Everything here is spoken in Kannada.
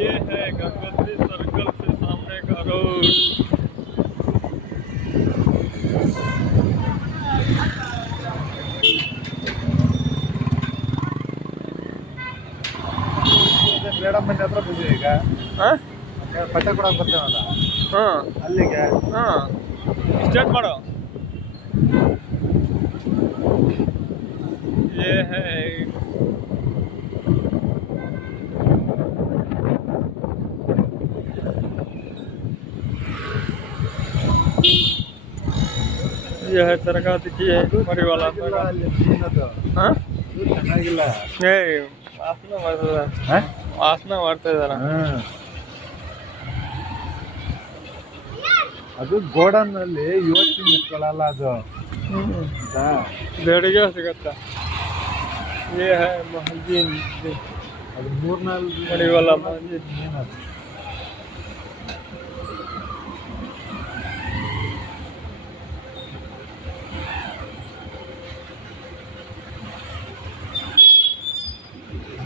ये है गंगोत्री सर्कल से सामने का रोड। ಮೇಡಮ್ ಮನೆ ಹತ್ರ ಬಂದಿದೆ ಈಗ ಪಟ್ಟ ಕೂಡ ಬರ್ತೇವಲ್ಲ ಅಲ್ಲಿಗೆ स्टार्ट करो। ये है ತರಕಾರಿ ಮರಿ ವಾಲ ಹಾಂ ಚೆನ್ನಾಗಿಲ್ಲ ಏ ವಾಸನೆ ಬರ್ತದ ವಾಸನೆ ಮಾಡ್ತಾ ಇದಾರ ಅದು ಗೋಡನ್ ಅಲ್ಲಿ ಇವತ್ತಿನ ಇಟ್ಕೊಳ್ಳಲ್ಲ ಅದು ಬೆಳಿಗ್ಗೆ ಸಿಗತ್ತಾ ये है मस्जिद ಅದು 3-4 मणिवाला मस्जिद।